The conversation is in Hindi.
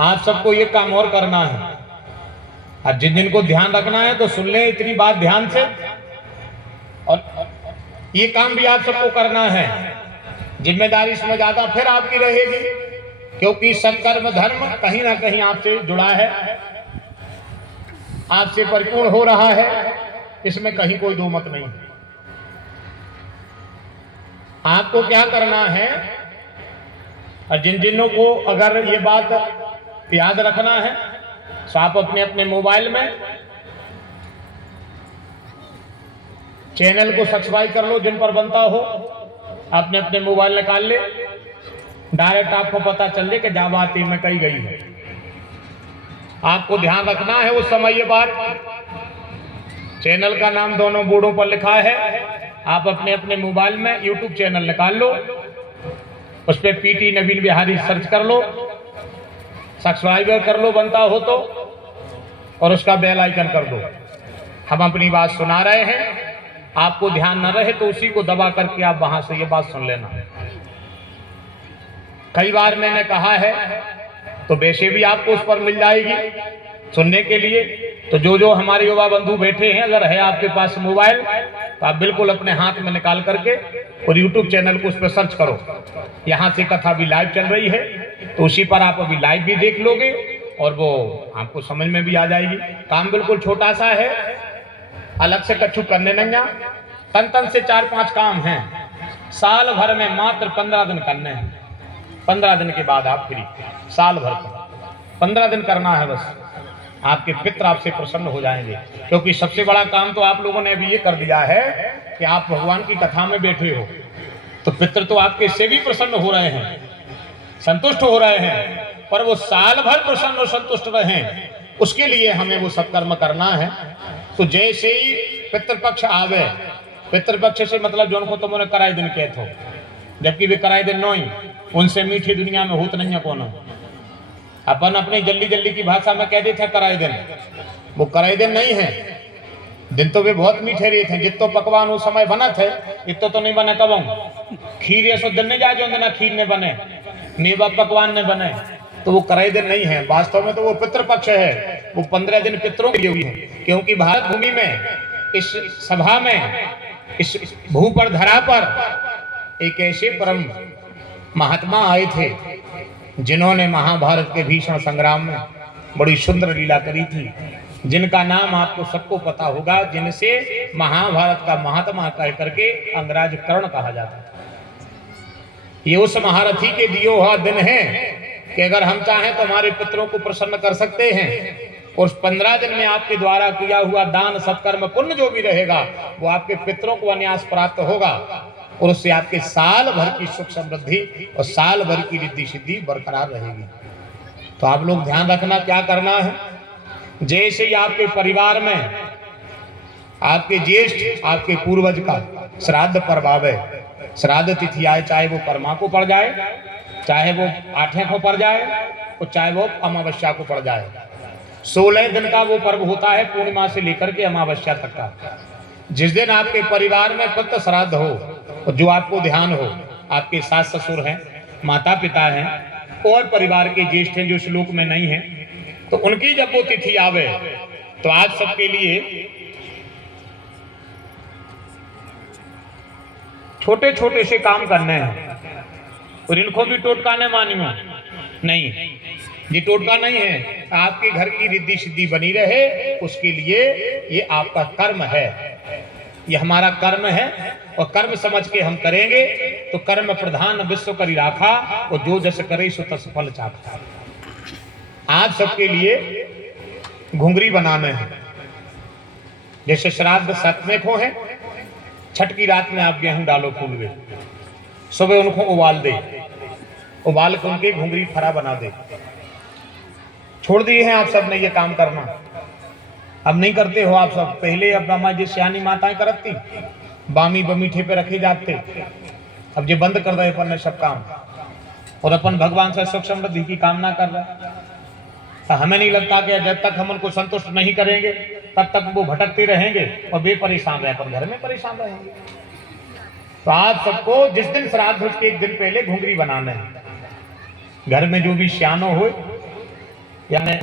आप सबको ये काम और करना है। अब जिन जिन को ध्यान रखना है तो सुन लें इतनी बात ध्यान से, और ये काम भी आप सबको करना है। जिम्मेदारी इसमें ज्यादा फिर आपकी रहेगी, क्योंकि सत्कर्म धर्म कहीं ना कहीं आपसे जुड़ा है, आपसे परिपूर्ण हो रहा है, इसमें कहीं कोई दो मत नहीं। आपको क्या करना है, और जिन जिनों को अगर ये बात याद रखना है तो आप अपने अपने मोबाइल में चैनल को सब्सक्राइब कर लो, जिन पर बनता हो अपने अपने मोबाइल निकाल ले, डायरेक्ट आपको पता चल जाए कि जाबाती में कही गई है। आपको ध्यान रखना है उस समय ये बात, चैनल का नाम दोनों बोर्डों पर लिखा है, आप अपने अपने मोबाइल में यूट्यूब चैनल निकाल लो, उस पर पीटी नवीन बिहारी सर्च कर लो, सब्सक्राइब कर लो बनता हो तो, और उसका बेल आइकन कर दो। हम अपनी बात सुना रहे हैं, आपको ध्यान न रहे तो उसी को दबा करके आप वहां से ये बात सुन लेना। कई बार मैंने कहा है, तो वैसे भी आपको उस पर मिल जाएगी सुनने के लिए। तो जो जो हमारे युवा बंधु बैठे हैं, अगर है आपके पास मोबाइल तो आप बिल्कुल अपने हाथ में निकाल करके और यूट्यूब चैनल को उस पर सर्च करो। यहाँ से कथा भी लाइव चल रही है, तो उसी पर आप अभी लाइव भी देख लोगे और वो आपको समझ में भी आ जाएगी। काम बिल्कुल छोटा सा है, अलग से कछु करने नहीं, तन तन से 4-5 काम हैं, साल भर में मात्र 15 दिन करने हैं। 15 दिन के बाद आप फ्री, साल भर 15 दिन करना है बस, आपके पितर आपसे प्रसन्न हो जाएंगे। क्योंकि सबसे बड़ा काम तो आप लोगों ने अभी ये कर दिया है कि आप भगवान की कथा में बैठे हो, तो पितर तो आपके से भी प्रसन्न हो रहे हैं, संतुष्ट हो रहे हैं, पर वो साल भर प्रसन्न और संतुष्ट रहे, उसके लिए हमें वो सत्कर्म करना है। तो जैसे ही पितृपक्ष आवे, पितृपक्ष से मतलब जो उनको तुमने कराए दिन कहते हो, जबकि वे कराए दिन नहीं, उनसे मीठी दुनिया में होत नहीं है कौन। अपन अपनी जल्दी जल्दी की भाषा में कह देते हैं कराए दिन, वो कराए दिन नहीं है। दिन तो वे बहुत मीठे रहे थे, जितो पकवान उस समय बना थे इतो तो नहीं बने कब खीर, ये सो दिन नहीं जाए जो ना खीर ने बने, मेवा पकवान ने बने, तो वो कराए दिन नहीं है। वास्तव में तो वो पितृपक्ष है, वो 15 दिन पितरों की हुई है। क्योंकि भारत भूमि में, इस सभा में, इस भू पर धरा पर एक ऐसे परम महात्मा आए थे जिन्होंने महाभारत के भीषण संग्राम में बड़ी सुंदर लीला करी थी, जिनका नाम आपको सबको पता होगा, जिनसे महाभारत का महात्मा कह करके अंगराज कर्ण कहा जाता था। ये उस महारथी के दियो हुआ दिन है कि अगर हम चाहें तो हमारे पितरों को प्रसन्न कर सकते हैं, और 15 दिन में आपके द्वारा किया हुआ दान सत्कर्म पुण्य जो भी रहेगा वो आपके पितरों को अन्यास प्राप्त होगा, और उससे आपके साल भर की सुख समृद्धि और साल भर की रिद्धि सिद्धि बरकरार रहेगी। तो आप लोग ध्यान रखना क्या करना है। जैसे ही आपके परिवार में आपके ज्येष्ठ, आपके पूर्वज का श्राद्ध पर्व आवे, श्राद्ध तिथि आए, चाहे वो परमा को पड़ जाए, चाहे वो आठवें को पड़ जाए, और चाहे वो अमावस्या को पड़ जाए, 16 दिन का वो पर्व होता है, पूर्णिमा से लेकर के अमावस्या तक का। जिस दिन आपके परिवार में पुत्र श्राद्ध हो, और जो आपको ध्यान हो, आपके सास ससुर हैं, माता पिता हैं, और परिवार के ज्येष्ठ हैं जो श्लोक में नहीं है, तो उनकी जब वो तिथि आवे तो आज सबके लिए छोटे छोटे से काम करने हैं, और इनको भी टोटका न मानियो नहीं, ये टोटका नहीं है। आपके घर की रिद्धि सिद्धि बनी रहे उसके लिए ये आपका कर्म है, ये हमारा कर्म है, और कर्म समझ के हम करेंगे तो कर्म प्रधान विश्व करी राखा, और जो जस करे सो तस फल चाखा। आप सबके लिए घुंघरी बनाने हैं। जैसे श्राद्ध 7वें को है, छठ की रात में आप गेहूं डालो फूल में, सुबह उनको उबाल दे, उबाल कर उनके घुंघरी फरा बना दे। छोड़ दिए हैं आप सब ने ये काम करना, अब नहीं करते हो आप सब। पहले अब हमारी सियानी माताएं करती, बामी बमीठे पे रखे जाते, अब ये बंद कर रहे अपन ने सब काम, और अपन भगवान से सुख समृद्धि की कामना कर रहे। तो हमें नहीं लगता कि जब तक हम उनको संतुष्ट नहीं करेंगे तब तक वो भटकते रहेंगे और बेपरेशान रहे, पर घर में परेशान रहेंगे। तो आप सबको जिस दिन श्राद्ध उसके एक दिन पहले घुंघरी बनाना है। घर में जो भी सियानो हो यानी